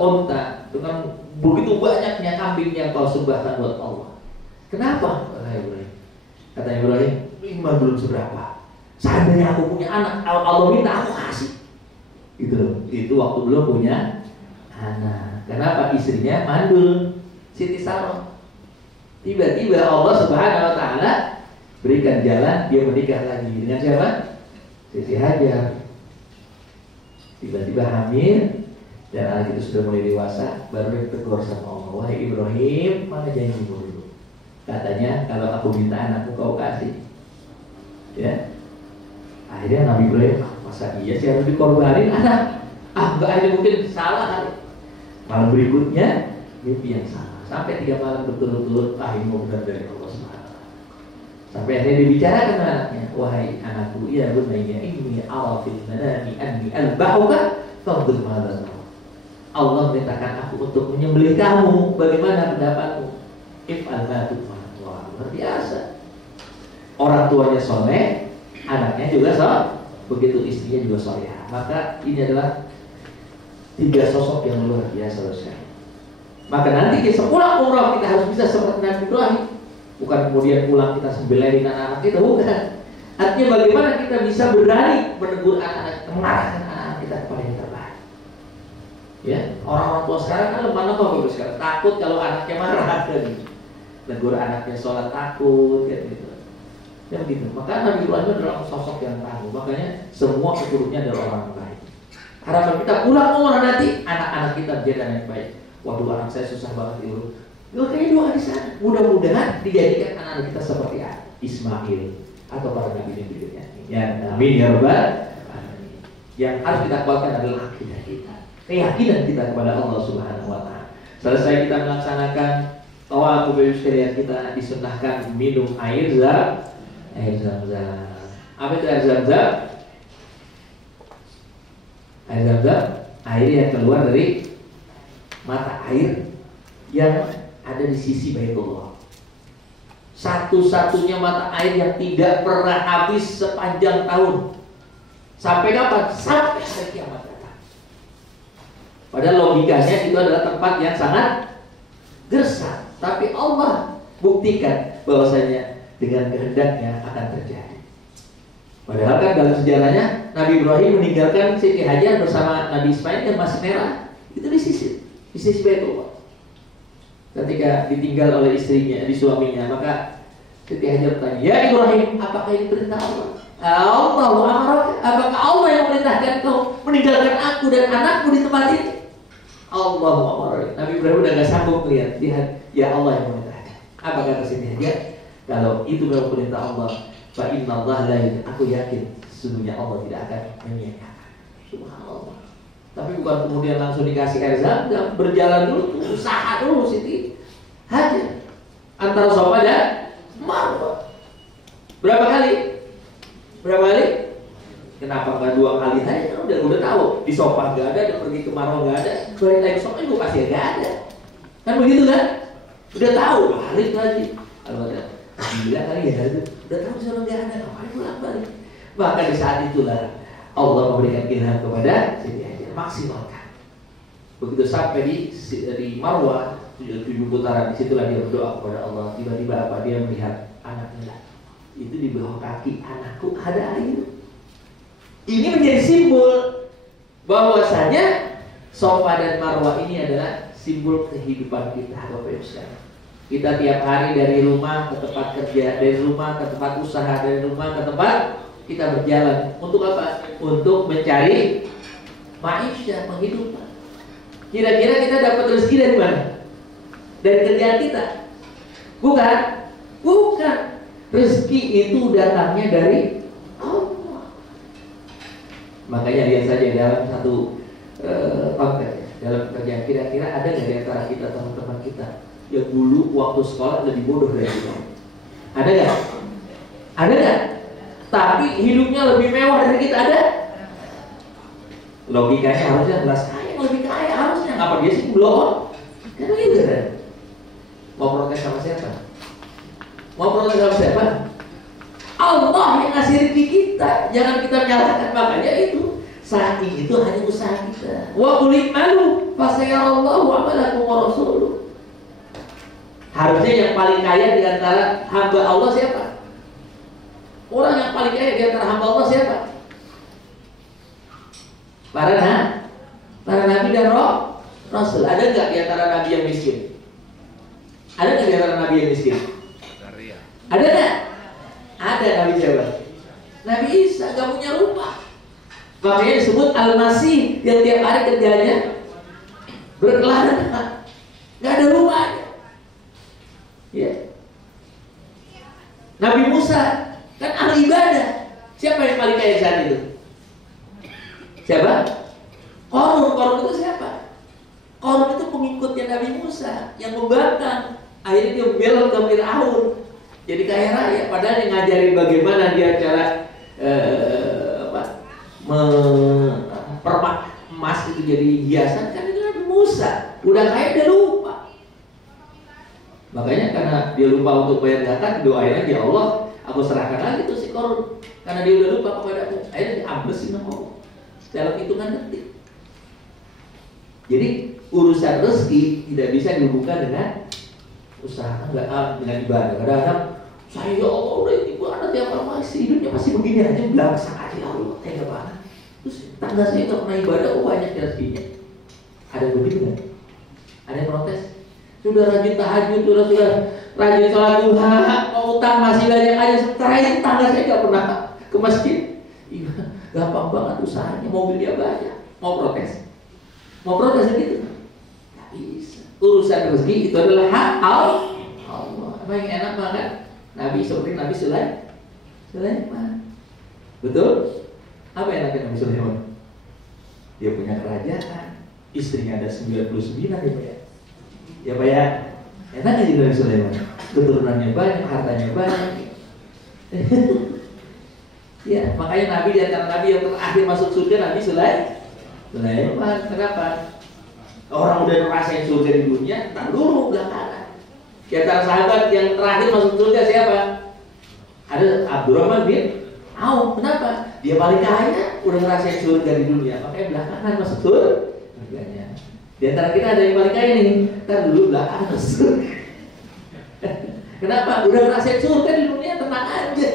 onta, dengan begitu banyaknya kambing yang kau sembahkan buat Allah. Kenapa? Kata Ibrahim, iman belum seberapa. Seandainya aku punya anak, Allah minta aku kasih. Gitu loh. Itu waktu belum punya anak. Kenapa? Istrinya mandul, Siti Saroh. Tiba-tiba Allah Subhanahu Wa Taala berikan jalan, dia menikah lagi dengan siapa? Siti Hajar. Tiba-tiba hamil dan anak itu sudah mulai dewasa, baru ditegur sama Allah, wahai Ibrahim, mana janjimu dulu? Katanya kalau aku minta anakmu kau kasih. Ya. Akhirnya Nabi Ibrahim, masa iya sih harus dikorbanin anak? Enggak, ada mungkin salah kali. Malam berikutnya mimpi yang sama. Sampai 3 malam berturut-turut, ini mau benar dari Allah SWT. Sampai akhirnya dibicarakan anaknya, wahai anakku, ya bunayya inni ara fil manami anni alba'uka fadhil madza. Allah merintahkan aku untuk menyembelih kamu, bagaimana pendapatmu? If'al ma tu'mar. Wah, luar biasa. Orang tuanya soleh, anaknya juga soleh, begitu istrinya juga soleh. Maka ini adalah 3 sosok yang luar biasa sekali. Maka nanti sepulang umrah kita harus bisa seperti Nabi Ibrahim. Bukan kemudian pulang kita sembelih anak-anak kita, bukan. Artinya bagaimana kita bisa berani menegur anak-anak, mengarahkan anak-anak kita kepada yang terbaik. Ya, orang-orang tua sekarang kan lemah Bapak sekarang takut kalau anaknya marah kan. Negur anaknya sholat takut kan gitu. Ya begitu. Maka Nabi Ibrahim adalah sosok yang tangguh. Makanya semua keturunannya adalah orang baik. Harapan kita pulang umrah nanti anak-anak kita menjadi anak yang baik. Waduh, anak saya susah banget diurus. Kayaknya doa di sana. Mudah-mudahan dijadikan anak-anak kita seperti Ismail atau para nabi yang berikutnya. Ya, amin ya rabbal alamin. Yang harus kita kuatkan adalah akidah kita, keyakinan kita kepada Allah Subhanahu Wa Taala. Selesai kita melaksanakan tawaf sekalian, kita disunnahkan minum air zam-zam. Apa itu air zam-zam? Air zam-zam, air yang keluar dari mata air yang ada di sisi Baitullah. Satu-satunya mata air yang tidak pernah habis sepanjang tahun. Sampai kapan? Sampai hari kiamat datang. Padahal logikanya itu adalah tempat yang sangat gersang, tapi Allah buktikan bahwasanya dengan kehendaknya akan terjadi. Padahal kan dalam sejarahnya Nabi Ibrahim meninggalkan Siti Hajar bersama Nabi Ismail yang masih merah. Itu di sisi Baitullah. Ketika ditinggal oleh istrinya, di suaminya, maka Siti Hajar bertanya, ya Ibrahim, apakah ini perintah Allah? Apakah Allah yang memerintahkan kau meninggalkan aku dan anakku di tempat ini? Allahu Akbar. Nabi Ibrahim udah gak sanggup melihat, lihat, ya Allah yang memerintahkan. Apa kata Siti Hajar? Kalau itu memang perintah Allah, fa inna Allah la, aku yakin sesungguhnya Allah tidak akan menyia-nyiakan. Subhanallah. Tapi bukan kemudian langsung dikasih air zam-zam, berjalan dulu, usaha dulu Siti Hajar antara Safa dan Marwah. Berapa kali? Kenapa nggak 2 kali aja? Udah tahu di Safa nggak ada, dan pergi ke Marwah nggak ada, balik lagi ke Safa juga pasti nggak ada. Kan begitu kan? Udah tahu, balik lagi. Kalau ada 9 kali ya, udah tahu sana nggak ada, ngapain pulang balik? Maka di saat itulah Allah memberikan ilham kepada Siti Hajar, maksimalkan. Begitu sampai di Marwah, tujuh putaran. Disitulah dia berdoa kepada Allah. Tiba-tiba apa? Dia melihat anaknya. Itu di bawah kaki anakku ada air. Ini menjadi simbol bahwasanya Safa dan Marwah ini adalah simbol kehidupan kita, Bapak Ibu sekalian. Kita tiap hari dari rumah ke tempat kerja, dari rumah ke tempat usaha, dari rumah ke tempat kita berjalan. Untuk apa? Untuk mencari maisha, penghidupan. Kira-kira kita dapat rezeki dari mana? Dari kerjaan kita? Bukan? Bukan. Rezeki itu datangnya dari Allah. Makanya lihat saja dalam satu konteks, dalam pekerjaan, kira-kira ada nggak di antara kita, teman-teman kita yang dulu waktu sekolah lebih bodoh dari kita? Ada nggak? Ada nggak? Tapi hidupnya lebih mewah dari kita, ada? Logikanya harusnya jelas kaya, yang lebih kaya harusnya. Apa dia sih belum? Kan gitu kan? Mau protes sama siapa? Mau protes sama siapa? Allah yang ngasih rezeki kita. Jangan kita menyalahkan. Makanya itu saking itu hanya usaha kita. Wa qul malu fasayarallahu amalakum wa rasuluh. Harusnya yang paling kaya di antara hamba Allah siapa? Orang yang paling kaya di antara hamba Allah siapa? Para nabi dan rasul. Ada nggak di antara nabi yang miskin? Ada nggak di antara nabi yang miskin? Ada nggak? Ada. Nabi siapa? Nabi Isa, nggak punya rumah. Makanya disebut Al-Masih, yang tiap hari kerjanya berkelana, nggak ada rumahnya. Ya. Nabi Musa kan ahli ibadah. Siapa yang paling kaya saat itu? Siapa? Korun itu siapa? Korun itu pengikutnya Nabi Musa yang membangkang. Akhirnya dia belok ke Fir'aun. Jadi kaya raya. Padahal yang ngajarin bagaimana dia cara permak emas itu jadi hiasan kan itu Nabi Musa. Udah kaya dia lupa. Makanya karena dia lupa untuk bayar zakat, doain aja, ya Allah, aku serahkan lagi tuh si korun. Karena dia udah lupa kepadamu. Akhirnya diambesin sama Allah dalam hitungan detik. Jadi urusan rezeki tidak bisa dihubungkan dengan usaha, enggak dengan ibadah. Kadang-kadang saya, ya Allah, udah ibadah tiap hari masih hidupnya masih begini aja, belakang aja, ya Allah, tega banget. Terus tangga saya nggak pernah ibadah, kok banyak rezekinya. Ada yang begitu nggak? Ada yang protes? Sudah rajin tahajud, sudah rajin sholat duha, mau utang masih banyak aja. Terakhir tangga saya nggak pernah ke masjid. Iya, gampang banget usahanya, mobil dia banyak. Mau protes? Mau protes gitu? Nggak bisa. Urusan rezeki itu adalah hak Allah. Apa yang enak banget? Nabi seperti Nabi Sulaiman. Betul? Apa yang enaknya Nabi Sulaiman? Dia punya kerajaan, istrinya ada 99 ya Pak ya. Ya Pak ya, enak aja Nabi Sulaiman. Keturunannya banyak, hartanya banyak. Ya, makanya Nabi di antara Nabi yang terakhir masuk surga Nabi Sulaiman. Kenapa? Orang udah ngerasain surga di dunia, tak dulu belakangan. Di antara sahabat yang terakhir masuk surga siapa? Ada Abdurrahman bin Auf. Kenapa? Dia paling kaya, udah ngerasain surga di dunia. Makanya belakangan masuk surganya. Di antara kita ada yang paling kaya nih, ntar dulu belakangan masuk surga. Kenapa? Udah ngerasain surga di dunia, tenang aja.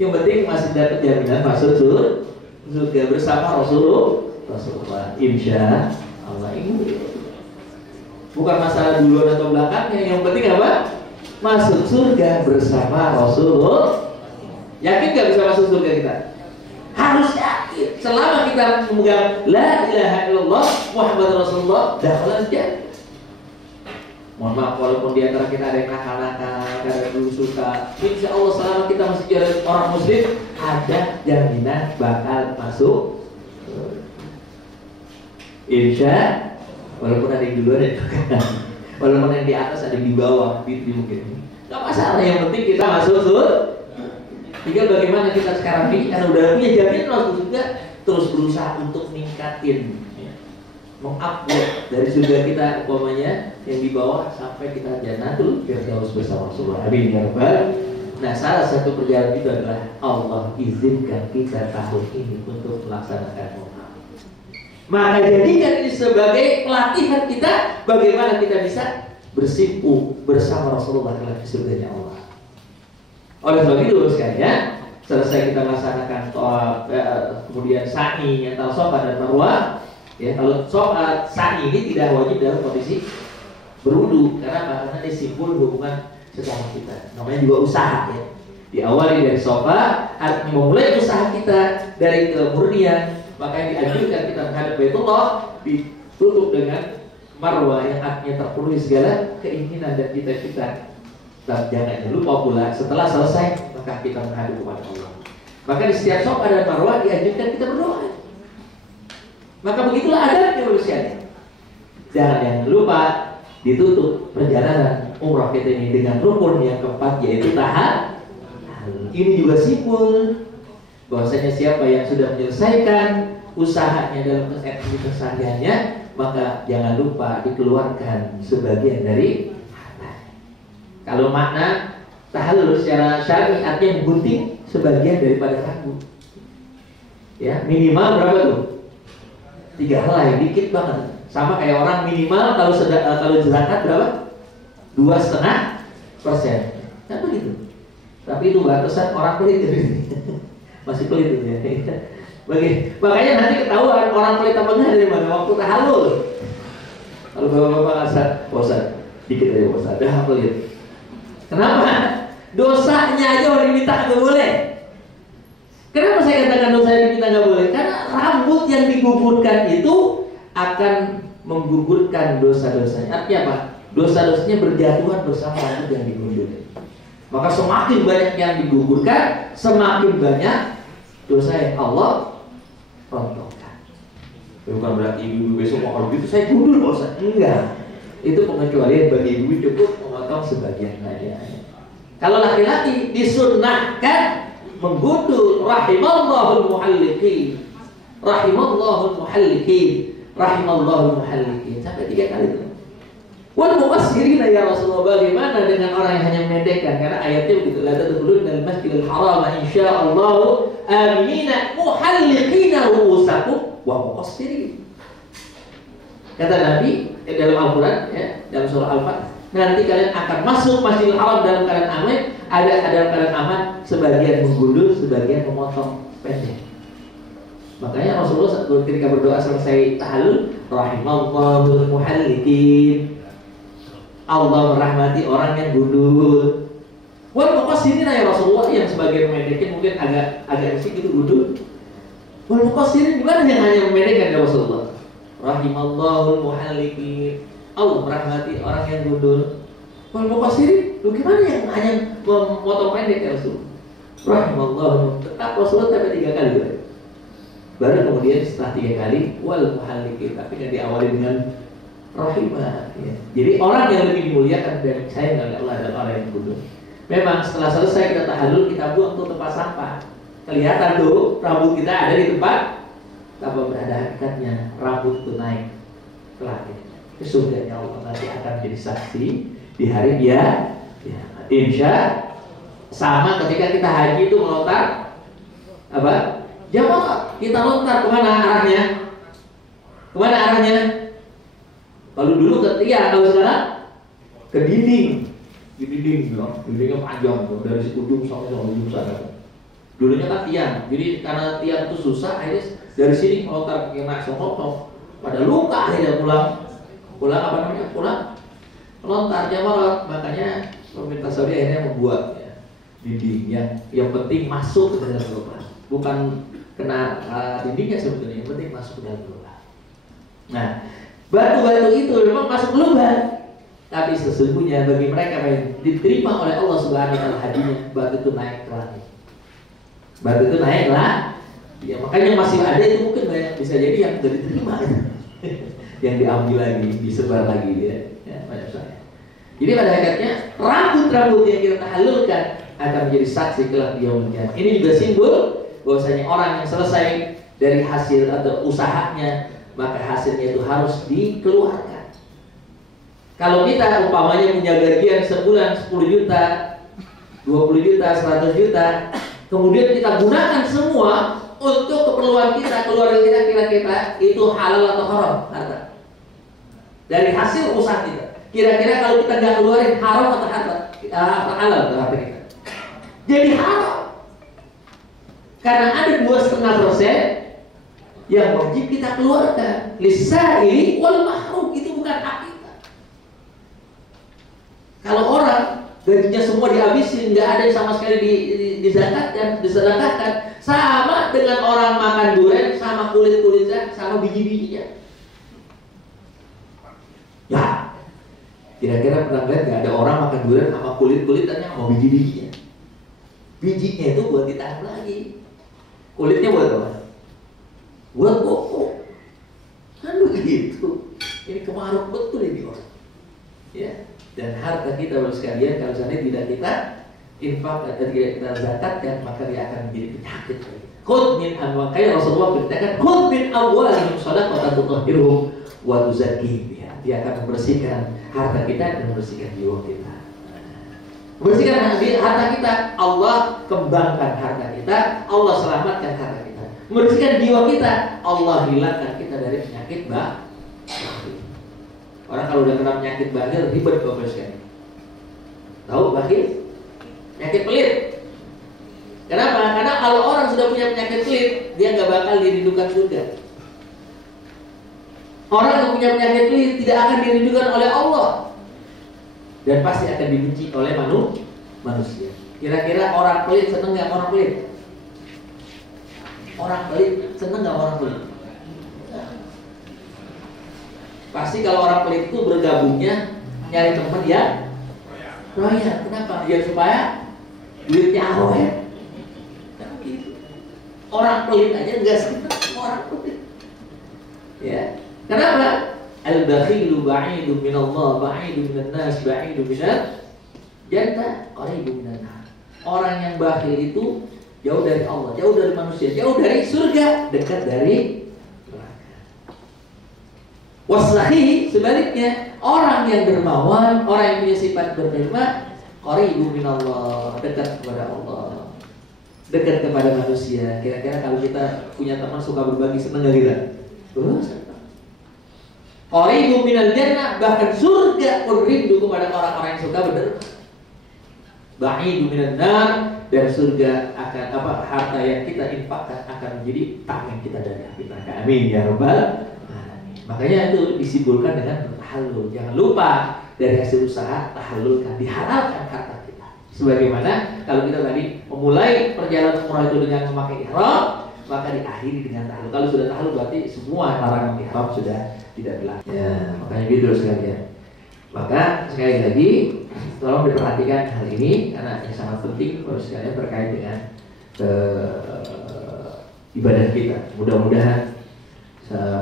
Yang penting masih dapat jaminan masuk surga bersama Rasulullah. Insya Allah. Ini bukan masalah duluan atau belakangnya. Yang penting apa? Masuk surga bersama Rasulullah. Yakin gak bisa masuk surga kita? Harus yakin. Selama kita memegang La ilaha illallah Muhammad Rasulullah, dakhala jannah. Mohon maaf walaupun di antara kita ada yang nakal-nakal, ada yang dulu suka. Insya Allah selama kita masih jadi orang muslim, ada jaminan bakal masuk. Insya, walaupun ada yang duluan ada yang walaupun yang di atas ada yang di bawah, di mungkin. Gak masalah, yang penting kita masuk surga. Tinggal bagaimana kita sekarang ini karena udah punya jaminan masuk surga, terus berusaha untuk meningkatin, mengupgrade dari surga kita umpamanya yang di bawah sampai kita jannatul firdaus bersama Rasulullah. Amin ya rabbal. Nah, salah satu perjalanan itu adalah Allah izinkan kita tahun ini untuk melaksanakan umrah. Maka jadikan ini sebagai pelatihan kita bagaimana kita bisa bersimpuh bersama Rasulullah kelak di surganya Allah. Oleh sebab itu sekalian, selesai kita melaksanakan tawaf, kemudian sa'i antara Safa dan Marwah. Ya, kalau sa'i ini tidak wajib dalam kondisi berwudu, karena apa? Karena dia simbol hubungan secara kita. Namanya juga usaha ya. Diawali dari Safa, artinya memulai usaha kita dari kemurnian, makanya dianjurkan kita menghadap Baitullah, ditutup dengan Marwah yang artinya terpenuhi segala keinginan dan cita-cita. Dan jangan lupa pula setelah selesai maka kita menghadap kepada Allah. Maka di setiap Safa dan Marwah dianjurkan kita berdoa. Maka begitulah adabnya manusianya. Jangan lupa ditutup perjalanan umrah kita ini dengan rukun yang keempat, yaitu tahallul. Ini juga simbol bahwasanya siapa yang sudah menyelesaikan usahanya dalam aktivitas sehariannya, maka jangan lupa dikeluarkan sebagian dari harta. Kalau makna tahallul secara syar'i artinya menggunting sebagian daripada rambut. Ya, minimal berapa tuh? 3 helai, dikit banget. Sama kayak orang minimal kalau zakat berapa? 2,5%. Kan begitu. Tapi itu batasan orang pelit masih pelit ya. Makanya nanti ketahuan orang pelit apa enggak dari mana waktu tahallul. Kalau bapak-bapak ngasar, bosan dikit aja bosan, dah pelit. Kenapa? Dosanya aja orang diminta nggak boleh. Kenapa saya katakan dosa yang diminta nggak boleh? Karena rambut yang digugurkan itu akan menggugurkan dosa-dosanya. Artinya apa? Dosa-dosanya berjatuhan bersama rambut yang digugurkan. Maka semakin banyak yang digugurkan, semakin banyak dosa yang Allah rontokkan. Bukan berarti ibu besok mau gitu saya gundul bosan. Enggak. Itu pengecualian bagi ibu cukup memotong sebagian saja. Kalau laki-laki disunnahkan menggundul, rahimallahul muhalliqin, rahimallahul muhalliqin, rahimallahul muhalliqin, sampai 3 kali itu. Wal muqassirina ya Rasulullah, bagaimana dengan orang yang hanya memendekkan? Karena ayatnya begitu, la tadkhulun al masjidil haram insyaallah amina muhalliqina ru'usakum wa muqassirin. Kata Nabi dalam Al-Qur'an ya, dalam surah Al-Fatih, nanti kalian akan masuk Masjidil Haram dalam keadaan aman, ada dalam keadaan aman, sebagian menggundul, sebagian memotong pendek. Makanya Rasulullah ketika berdoa selesai tahallul, rahimallahul muhalliqin, Allah merahmati orang yang gundul. Wal muqassirin ya Rasulullah, yang sebagian memendekkan mungkin agak gitu gundul. Wal muqassirin bukan yang hanya memendekkan ya Rasulullah. Rahimallahul muhalliqin, Allah merahmati orang yang gundul. Wal muqassirin, gimana yang hanya memotong pendek ya Rasulullah? Rahimallahul, tetap Rasulullah sampai 3 kali. Baru kemudian setelah 3 kali wal muhalliqin, tapi yang diawali dengan rahimah ya. Jadi orang yang lebih dimuliakan dari saya oleh Allah adalah orang yang gundul. Memang setelah selesai kita tahallul, kita buang ke tempat sampah. Kelihatan tuh rambut kita ada di tempat, tanpa berada hakikatnya rambut itu naik ke langit. Ke surganya Allah nanti akan jadi saksi di hari dia ya, insya sama ketika kita haji itu melontar apa? Jamaah kita lontar kemana arahnya? Kemana arahnya? Kalau dulu ke tiang, kalau sekarang ke dinding. Di dinding, dindingnya panjang tuh, dari ujung sampai ujung sana. Dulunya kan tiang, jadi karena tiang itu susah, akhirnya dari sini melontar kena songkok, pada luka akhirnya pulang melontar jamaah. Makanya pemerintah Saudi akhirnya membuat ya, dinding yang penting masuk ke dalam lubang, bukan kena dindingnya sebetulnya, yang penting masuk ke dalam lubang. Nah, batu-batu itu memang masuk lubang, tapi sesungguhnya bagi mereka yang diterima oleh Allah Subhanahu wa taala hajinya, batu itu naik ke langit. Batu itu naiklah. Ya, makanya masih ada itu mungkin banyak, bisa jadi yang sudah diterima yang diambil lagi, disebar lagi ya banyak saya. Jadi pada hakikatnya rambut-rambut yang kita tahallulkan akan menjadi saksi kelak di yaumul qiyamah. Ini juga simbol bahwasanya orang yang selesai dari hasil atau usahanya, maka hasilnya itu harus dikeluarkan. Kalau kita umpamanya punya gajian sebulan 10 juta, 20 juta, 100 juta, kemudian kita gunakan semua untuk keperluan kita, keluarga kita, kira-kira itu halal atau haram harta dari hasil usaha kita. Kira-kira kalau kita nggak keluarin haram atau halal atau harta kita? Jadi haram. Karena ada 2,5% yang wajib kita keluarkan. Lisa'ili wal mahrum, itu bukan hak kita. Kalau orang gajinya semua dihabisin, nggak ada yang sama sekali dizakatkan, disedekahkan, sama dengan orang makan durian, sama kulit-kulitnya, sama biji-bijinya. Ya, kira-kira pernah lihat nggak ada orang makan durian sama kulit-kulitannya, sama biji-bijinya? Bijinya itu buat ditanam lagi, kulitnya buat apa? Buat pokok. Kan begitu. Ini kemaruk betul ini orang. Ya. Dan harta kita baru sekalian, kalau seandainya tidak kita infak atau tidak kita zakatkan, maka dia akan menjadi penyakit. Khudh min amwalihim, Rasulullah berkatakan, khudh min amwalihim shadaqatan tutahhiruhum wa tuzakkihim biha. Dia akan membersihkan harta kita dan membersihkan jiwa kita. Membersihkan harta kita, Allah kembangkan harta kita, Allah selamatkan harta kita. Membersihkan jiwa kita, Allah hilangkan kita dari penyakit bakhil. Orang kalau udah kena penyakit bakhil ribet Bapak sekali. Tahu bakhil? Penyakit pelit. Kenapa? Karena kalau orang sudah punya penyakit pelit, dia nggak bakal dirindukan surga. Orang yang punya penyakit pelit tidak akan dirindukan oleh Allah dan pasti akan dibenci oleh manusia. Kira-kira orang pelit seneng nggak orang pelit? Orang pelit seneng nggak orang pelit? Pasti kalau orang pelit itu bergabungnya nyari teman ya royal. Kenapa? Biar supaya duitnya royal. Orang pelit aja nggak senang orang pelit. Ya. Kenapa? Al-bakhilu ba'idu minallah, ba'idu minan nas, ba'idu minal jannah, qaribu minan nar. Orang yang bakhil itu jauh dari Allah, jauh dari manusia, jauh dari surga, dekat dari wasahih. Sebaliknya, orang yang dermawan, orang yang punya sifat berterima, qaribu minallah, dekat kepada Allah, dekat kepada manusia. Kira-kira kalau kita punya teman suka berbagi, senang gak kita? Qaribu minal jannah, bahkan surga pun rindu kepada orang-orang yang suka berderma. Ba'idu minan nar, dan surga akan harta yang kita infakkan akan menjadi tameng kita dari api neraka. Amin ya rabbal. Makanya itu disimpulkan dengan bertahallul. Jangan lupa dari hasil usaha tahallulkan, dihalalkan harta kita. Sebagaimana kalau kita tadi memulai perjalanan umrah itu dengan memakai ihram, maka diakhiri dengan tahallul. Kalau sudah tahallul berarti semua larangan ihram sudah tidak berlaku. Ya, makanya gitu sekalian. Maka sekali lagi tolong diperhatikan hal ini karena ini sangat penting harus sekalian terkait dengan ibadah kita. Mudah-mudahan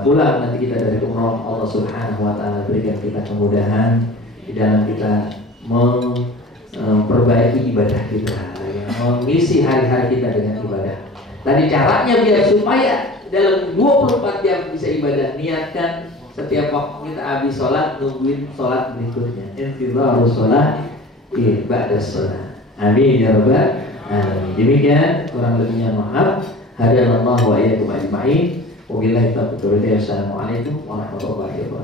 pulang nanti kita dari umrah, Allah Subhanahu wa taala berikan kita kemudahan di dalam kita memperbaiki ibadah kita, mengisi hari-hari kita dengan ibadah. Tadi caranya biar supaya dalam 24 jam bisa ibadah, niatkan setiap waktu kita habis sholat nungguin sholat berikutnya. Intidharus sholat ba'da sholat. Amin ya rabbal alamin. Demikian kurang lebihnya maaf. Hadanallahu wa iyyakum ajma'in. Wabillahi taufiq wal hidayah. Assalamualaikum warahmatullahi wabarakatuh.